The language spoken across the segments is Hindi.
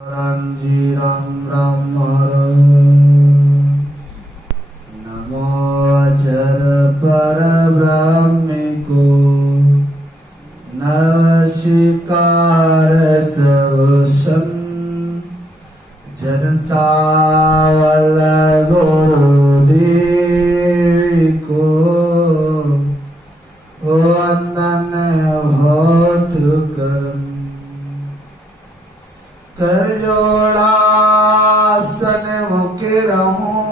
राम जी राम राम हर नमो अजर पर ब्रह्म को नमस्कार सब सन जन सावल गुरुदेव को वंदन होतृ करम कर जोड़ासन मुके रहूं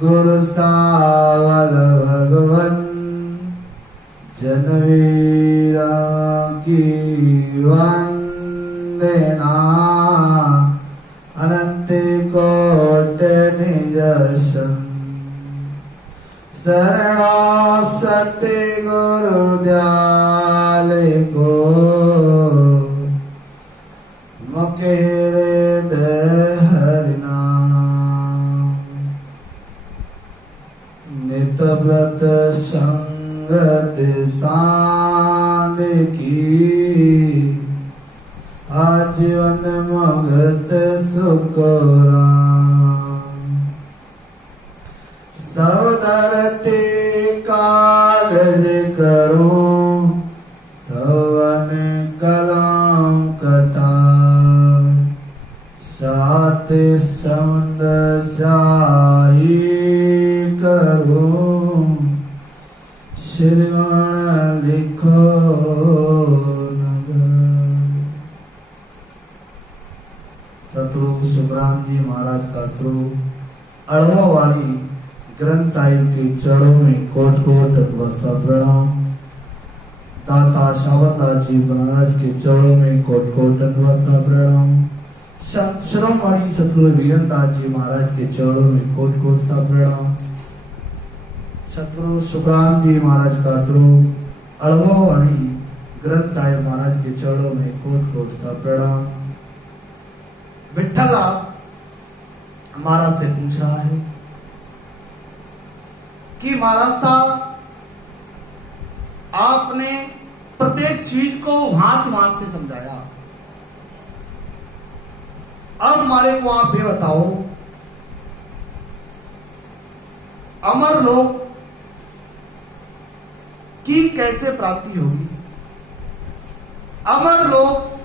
गुरु सावल भगवन जनवीरा की वंदना अनंत कोट निजशन शरणा सत्य गुरु दयाल को मुकेरे दे हरिनाम नित व्रत संगत सांग की आजीवन मगत सुखराम सब धरती कार्य करूं सवन कलम कटा सात समुद्र स्याही करूं श्रीगण लिखो नगर। सतगुरु सुखराम जी महाराज का स्वरूप अड़वा वाणी ग्रंथ साहिब के चरणों में कोट कोट वसा प्रणाम। दाता शावता जी महाराज के चरणों में कोट कोट वसा प्रणाम। श्रमवाणी सतगुरु वीरदास जी महाराज के चरणों में कोट कोट सा प्रणाम। सतगुरु सुखराम जी महाराज का स्वरूप अड़वा वाणी ग्रंथ साहिब महाराज के चरणों में कोट कोट सा प्रणाम। विठ्ठल महाराज से पूछ रहा है कि महाराज साहब आपने प्रत्येक चीज को भांति भांति से समझाया, अब हमारे को आप ये बताओ अमर लोक की कैसे प्राप्ति होगी, अमर लोक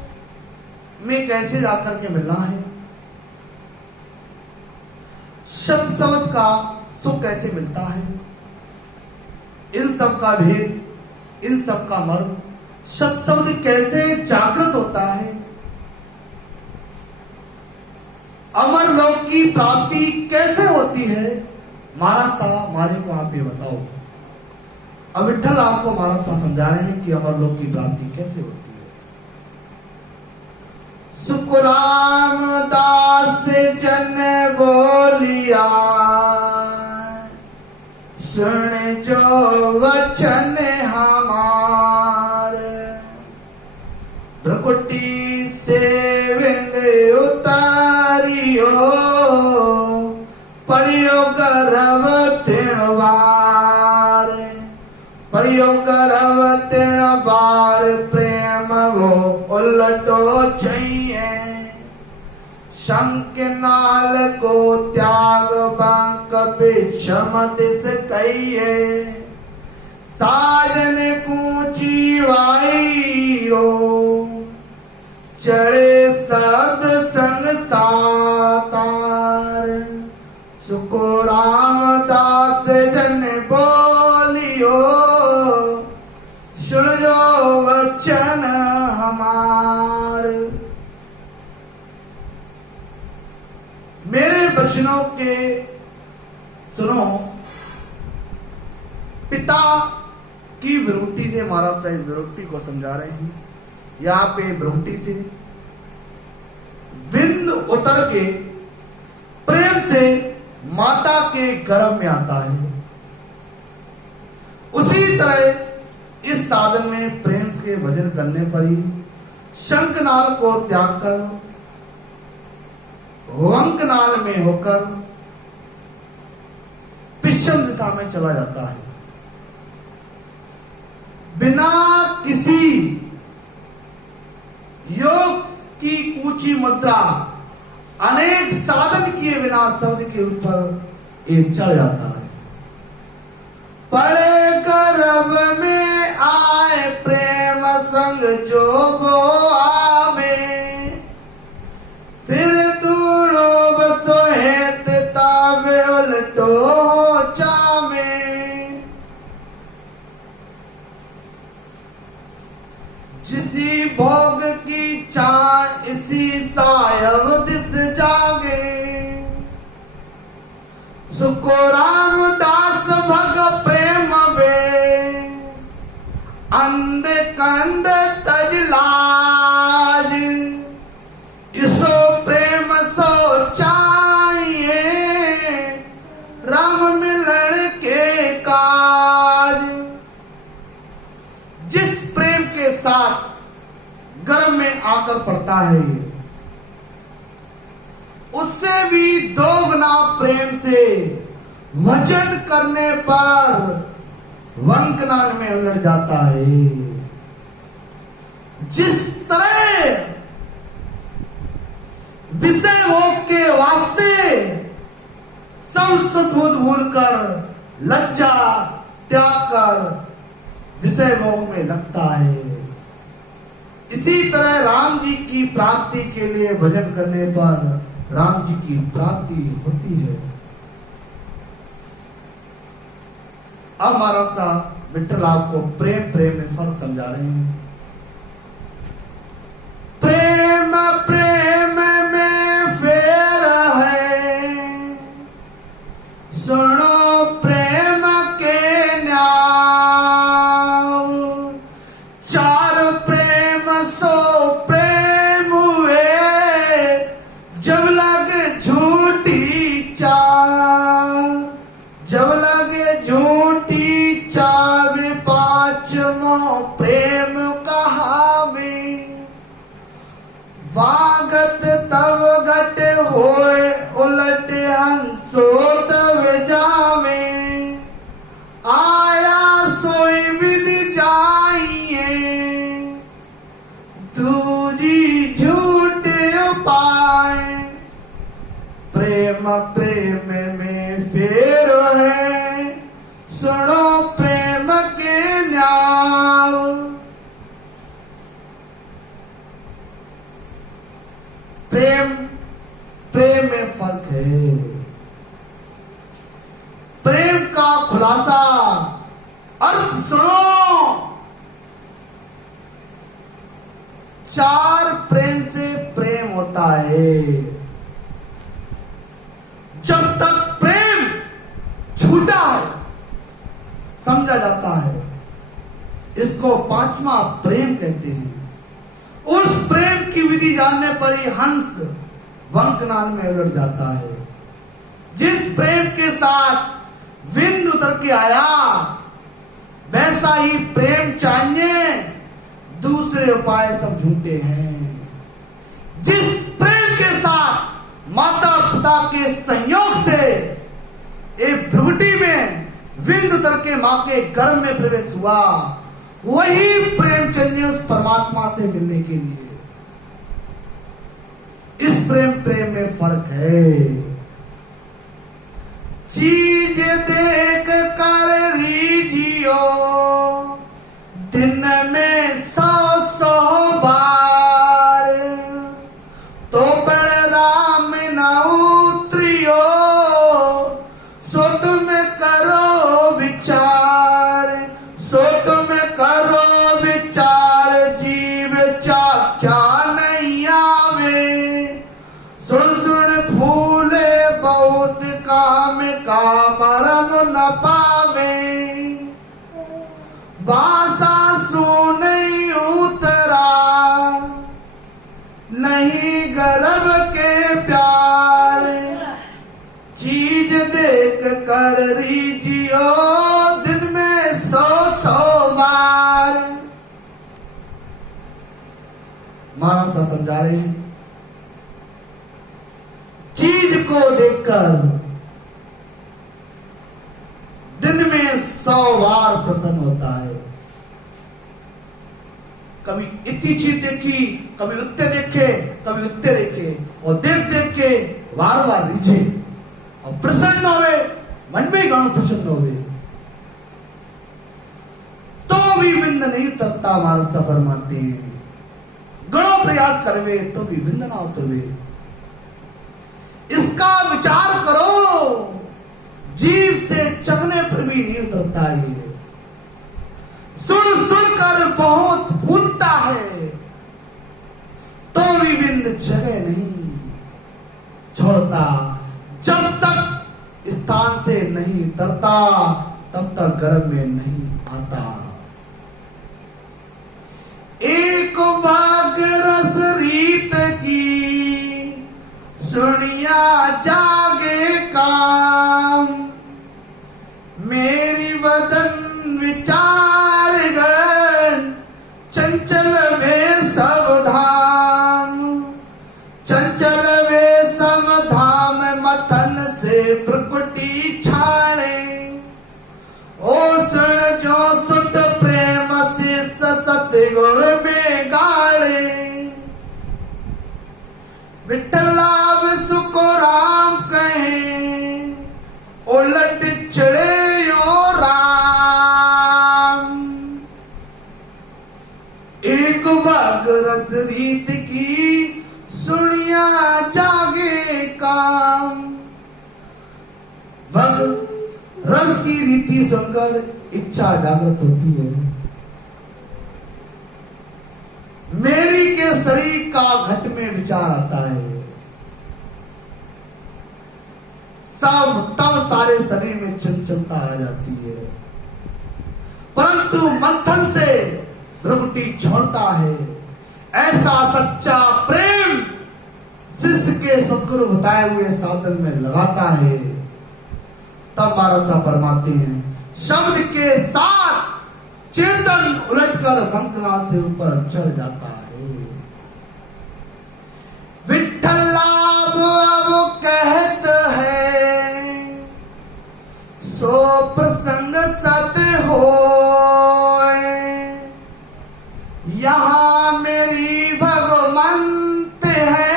में कैसे जाकर के मिलना है, सत शब्द का सुख कैसे मिलता है, इन सब का भेद, इन सब का मर्म, सत शब्द कैसे जागृत होता है, अमर लोक की प्राप्ति कैसे होती है, महाराज साहब हमारे को आप ये बताओ। अब विठ्ठल आपको महाराज साहब समझा रहे हैं कि अमर लोक की प्राप्ति कैसे होती है। सुखराम दास जन बोलिया सुन जो वचन हमारे, भ्रकुटी से विंद उतारियो पढ़ियो गर्भ तिणवार, पढ़ियो गर्भ तिणवार प्रेम वो उलटो चाहिए, शंख नाल को त्याग बांक विषम दिस कहिए, साजन कूची वाईरो चढ़े शब्द संग सातार, सुको रामदास जन बोलियो सुन जो वचन हमार। मेरे वचनों के सुनो, पिता की विरुक्ति से महाराज साहब विरुक्ति को समझा रहे हैं। यहाँ पे विरुक्ति से विंद उतर के प्रेम से माता के गर्भ में आता है, उसी तरह इस साधन में प्रेम से भजन करने पर ही शंखनाल को त्याग कर वंकनाल में होकर पश्चिम दिशा में चला जाता है। बिना किसी योग की ऊंची मुद्रा अनेक साधन किए बिना शब्द के ऊपर ये चढ़ जाता है। पड़े गर्भ में आए प्रेम संग जो वो आवे, फिर दूड़ो बसो हेत तावे उलटो चावे। जिसी भोग की चाह इसी सायव दिस जागे, सुको रामदास भग प्रेम वे, अंध कंध तज लाज। इसो प्रेम सो चाहिए, राम मिलन के काज। जिस प्रेम के साथ गर्भ में आकर पड़ता है, उससे भी दोगुना प्रेम से वचन करने पर वंकनान में उलट जाता है। जिस तरह विषय भोग के वास्ते सब सद्बुद्ध भूलकर लज्जा त्याग कर विषय भोग में लगता है, इसी तरह राम जी की प्राप्ति के लिए भजन करने पर राम जी की प्राप्ति होती है। अब महाराज साहब विठ्ठल आपको प्रेम प्रेम में फर्क समझा रहे हैं। प्रेम प्रेम में फेर है, सुनो प्रेम के न्याव। चार प्रेम सो प्रेम हुए, जब लगे झूठी चाह, जब लगे झूठी चाह। पांचमो प्रेम कहावे, वागत तव घट होए उलट हंसो तव जावे। आया सोई विधि जाइए, दूजी झूठ उपाय। प्रेम प्रेम में फेर है, सुनो प्रेम के न्याव। प्रेम प्रेम में फर्क है। प्रेम का खुलासा अर्थ सुनो। चार प्रेम से प्रेम होता है। जब तक प्रेम झूठा है समझा जाता है, इसको पांचवा प्रेम कहते हैं। उस प्रेम की विधि जानने पर ही हंस वंकनाल में उलट जाता है। जिस प्रेम के साथ विंद उतर के आया, वैसा ही प्रेम चाहिए, दूसरे उपाय सब झूठे हैं। जिस प्रेम के साथ माता पिता के संयोग से एक भ्रुकुटी में विंद उतर के मां के गर्भ में प्रवेश हुआ, वही प्रेम चाहिए उस परमात्मा से मिलने के लिए। इस प्रेम प्रेम में फर्क है। चीज देख कर रीजियो, दिन में 100 बार। तो बड़ राम न उतरियो, सो तुम करो विचार। सो तुम करो विचार, जीव चाख्या नहीं आवे। सुन सुन फूले बहुत, काम का मरम न पावे। बासा सुन उतरा, नहीं गर्भ के प्यार। चीज देख कर रीजियो, दिन में 100 बार। महाराज साहब समझा रहे हैं, चीज को देखकर दिन में 100 बार प्रसन्न होता है। कभी तीछी देखी, कभी उत्ते देखे, कभी उत्ते देखे, और देख देख के वार वार रीझे और प्रसन्न होवे, मन में घणो प्रसन्न होवे, तो भी विंद नहीं उतरता। मानस फरमाते हैं घणो प्रयास करवे तो भी विंद ना उतरवे। इसका विचार करो, जीव से चखने पर भी नहीं उतरता है, सुन सुन कर बहुत भूलता है, तो भी विंद जगह नहीं छोड़ता। जब तक स्थान से नहीं तरता, तब तक गर्भ में नहीं आता। एक भाग रस रीत की सुनिया जागे काम, मेरी वदन विचार गण चंचल वे सब धाम, चंचल वे सब धाम मथन से प्रकुटी छाड़े, ओ सुन जो सुत प्रेम से सतगुण में गाड़े, विठ्ठलाव सुको राम कहे, उलट चढ़े यो राम। एक भाग रस रीत की सुनिया जागे काम। भग रस की रीति सुनकर इच्छा जागृत होती है, मेरी के शरीर का घट में विचार आता है, सब तब सारे शरीर में चंचलता आ जाती है, परंतु मंथन से भ्रुकुटी छोड़ता है। ऐसा सच्चा प्रेम शिष्य के सतगुरु बताए हुए साधन में लगाता है। तब महाराज साहब फरमाते हैं, शब्द के साथ चेतन उलटकर बंकला से ऊपर चढ़ जाता है। विठ्ठल अब कहत है, सो प्रसंग सत होए, यहाँ मेरी भगवंत है,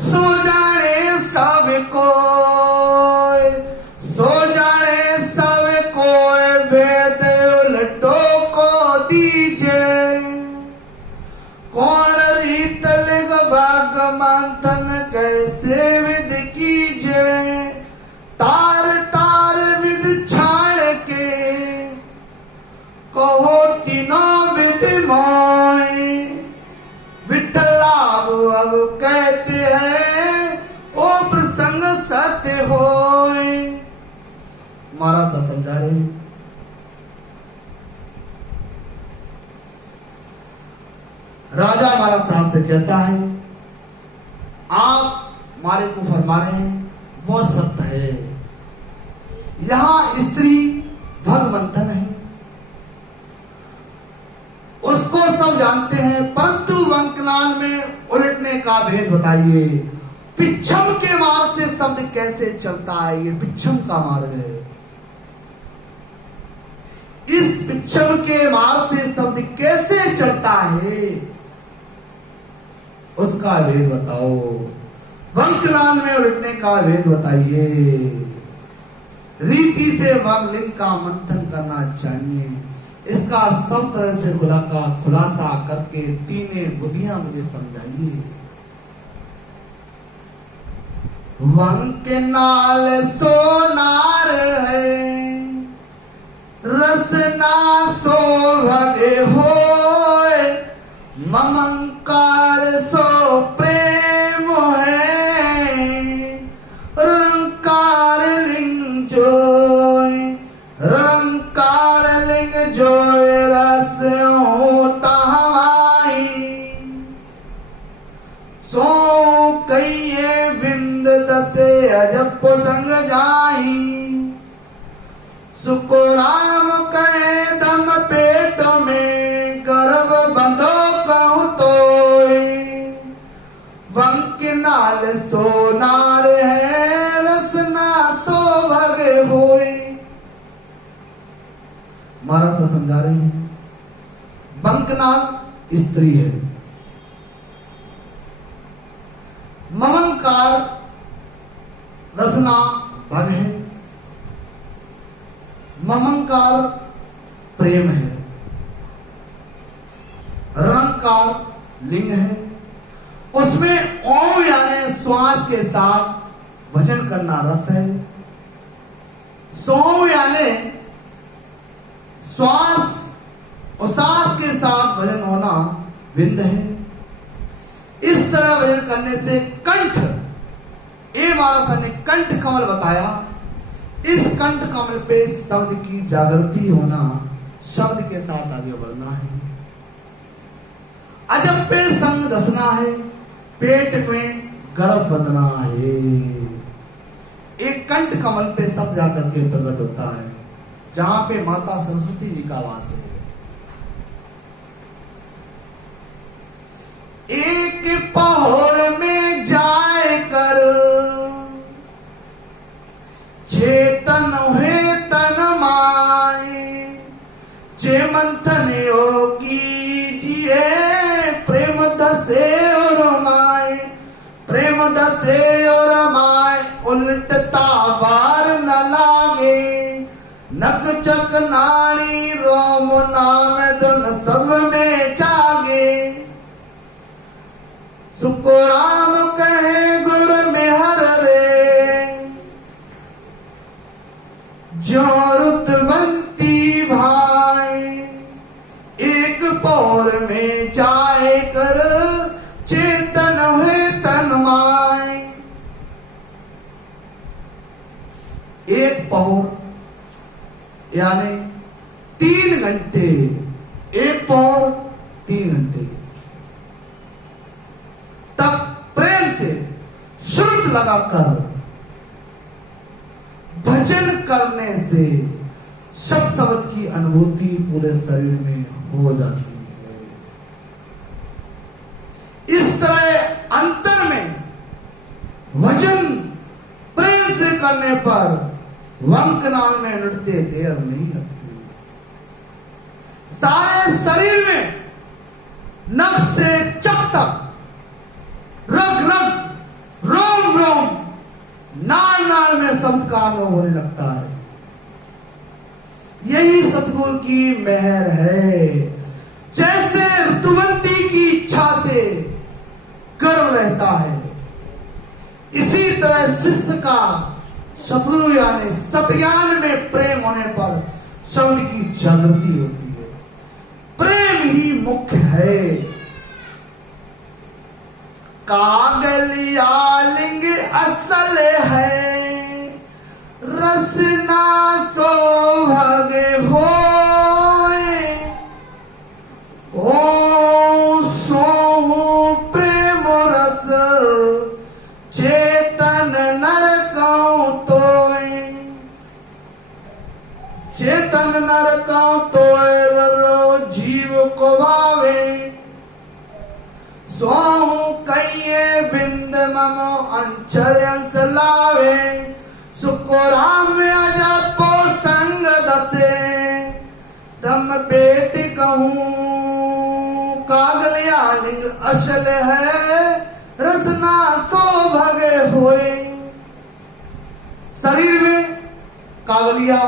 सो जाने सब कोय, सो जाने सब कोय, वेद उलटो को दीजे, कौन रीत लिग भाग मंथन कैसे विद कीजे, तार तार विद छाड़ के कहो तीनों विद मोय। विठ्ठला अब कहते हैं, ओ प्रसंग सत्य होय। महाराज सा समझा रहे हैं, राजा महाराज साहब से कहता है, आप मारे को फरमा रहे हैं वो सत्य है, यहां स्त्री भगवंतन है, उसको सब जानते हैं, परंतु वंकलाल में उलटने का भेद बताइए। पिच्छम के मार्ग से शब्द कैसे चलता है, ये पिच्छम का मार्ग है, इस पिच्छम के मार्ग से शब्द कैसे चलता है, उसका भेद बताओ। वंकलाल में उलटने का भेद बताइए। रीति से वागलिंग का मंथन करना चाहिए, इसका सब तरह से खुलासा करके तीने बुद्धियां मुझे समझाइए। वंकनाल सोनार है, रसना सो भगे होय, ममंकार सो प्रेम है, रंकार लिंग जोय, रंकार लिंग जोय, रस होता हवाई, सो कहिए विंद दसे अजब संग जाई, सुको राम कहे दम पेट में, गर्भ बंधो कहूं तोय, वंकनाल सोनार है, रसना सो भगे होय। महाराज साहब समझा रहे हैं, वंकनाल स्त्री है। ममंकार रसना भग है, ममंकार प्रेम है, रणंकार लिंग है। उसमें ओम यानी श्वास के साथ भजन करना रस है। सो यानी श्वास और सांस के साथ भजन होना विंद है। इस तरह भजन करने से कंठ, ए महाराज ने कंठ कमल बताया। इस कंठ कमल पे शब्द की जागृति होना, शब्द के साथ आगे बढ़ना है। अजब पे संग दसना है, पेट में गर्भ बंधना है। एक कंठ कमल पे शब्द जाकर के प्रकट होता है, जहां पे माता सरस्वती जी का वास है। एक पहर में जाए कर चेतन हुए तन माए, जे मंथन कीजिए प्रेम दसे और माए, प्रेम दसे और माए। उलटता वार न लागे, नक चक नाड़ी रोम नाम धुन सब में जागे। सुको राम कहे गुर में हर रे, जो रुतवंती भाई। एक पौर में जाए कर चेतन हुए तन माए। एक पौर यानी 3 घंटे, एक पौर 3 घंटे तब प्रेम से श्रुत लगाकर भजन करने से शब्द की अनुभूति पूरे शरीर में हो जाती है। इस तरह अंतर में भजन प्रेम से करने पर वंकनाल में नृत्य देर नहीं लगती। सारे शरीर में नस से चक तक, रग रग, रोम रोम, नाल नाल में शब्द का अनुभव होने लगता है। यही सतगुरु की मेहर है। जैसे ऋतुवंती की इच्छा से गर्व रहता है, इसी तरह शिष्य का सतगुरु यानी सतज्ञान में प्रेम होने पर शब्द की जागृति होती है। प्रेम ही मुख्य है। कागलिया लिंग असल है, रसना सोहगे होए। ओ सोहु प्रेम रस, चेतन नर कौ तोय। चेतन नर कौ तोय, रो जीव को भावे। सोहु कहिए बिंद ममो अंचर अंश लावे। सुको राम अजपो संग दसे, तम पेट कहूं कागलिया लिंग असल है, रसना सो भगे होए। शरीर में कागलिया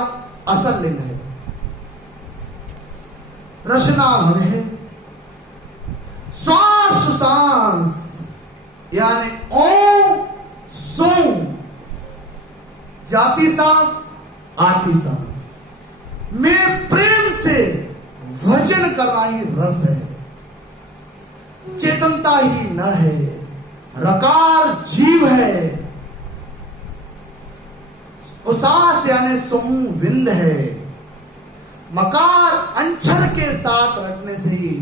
असल लिंग है, रसना भग है। श्वास सांस यानी ओम सो, जाती सांस आती सांस में प्रेम से भजन करना ही रस है। चेतनता ही नर है, रकार जीव है। उसास यानी सोहू विंद है। मकार अंचर के साथ रखने से ही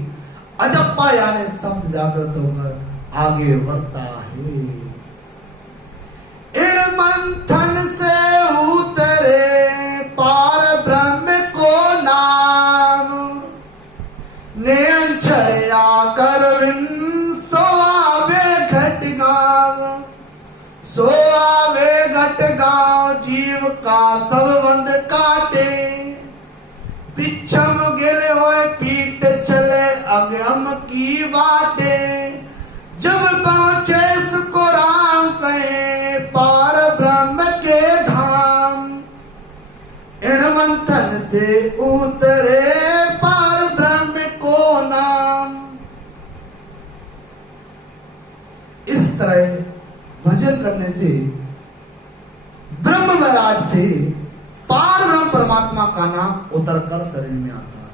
अजप्पा यानी शब्द जागृत होकर आगे बढ़ता है। इण मंथन से उतरे पार ब्रह्म को नाम, ने अंचया कर विन सोआवे घट गाँव। सोआवे घट गाँव जीव का सब बंद काटे। पिछम गिले होए पीट चले अगम की से उतरे पार ब्रह्म को नाम। इस तरह भजन करने से ब्रह्म वैराट से पार ब्रह्म परमात्मा का नाम उतरकर शरीर में आता है।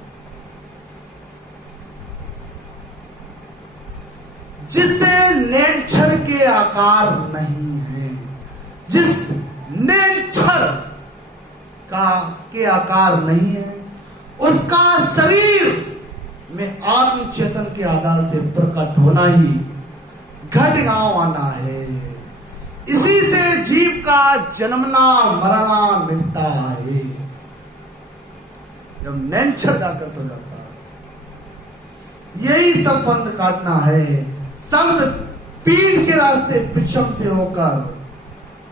जिसे नेच्छर के आकार नहीं है, जिस नेच्छर का के आकार नहीं है, उसका शरीर में आत्म चेतन के आधार से प्रकट होना ही घट गांव आना है। इसी से जीव का जन्मना मरना मिटता है। जब नेच्छर जागृत हो जाता है, यही सब फंद काटना है। संत पीठ के रास्ते पिछम से होकर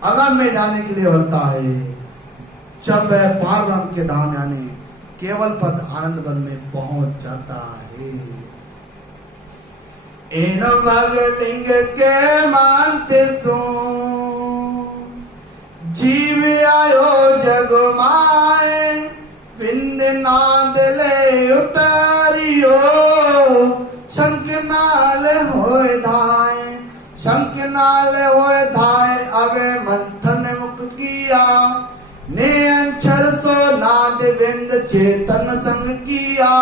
अगम में जाने के लिए बढ़ता है। जब वह पार ब्रह्म के धाम यानी केवल पद आनंद वन में पहुंच जाता है। इन भगलिंग के मानते सो जीव आयो जग माए, बिंद नाद ले उतारियो शंख नाल होए धाए, शंख नाल होए धाए। अबे मंथन मुख किया ने अंचर सो नाद बिंद चेतन संग किया।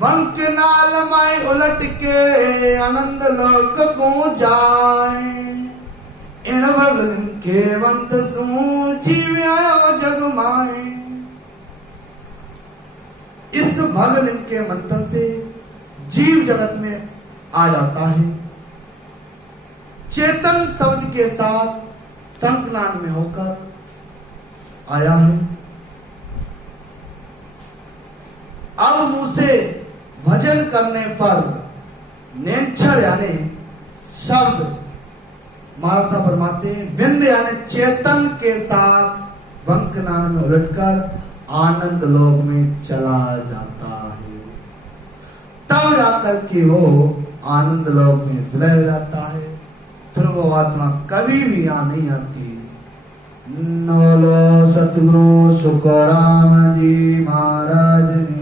वंक नाल माई उलट के आनंद लोक को जाए। इन भगलिन के मंत सू जीव आयो जग माए। इस भगलिन के मंथन से जीव जगत में आ जाता है। चेतन शब्द के साथ संकलन में होकर आया है। अब मुंह से भजन करने पर नेच्छर यानी शब्द मानसा फरमाते विंद यानी चेतन के साथ वंकनान में उलटकर आनंद लोक में चला जाता है। तब जाकर के वो आनंद लोक में विलय हो जाता है। फिर वो आत्मा कभी भी यहाँ नहीं आती। बोलो सतगुरु सुखराम जी महाराज।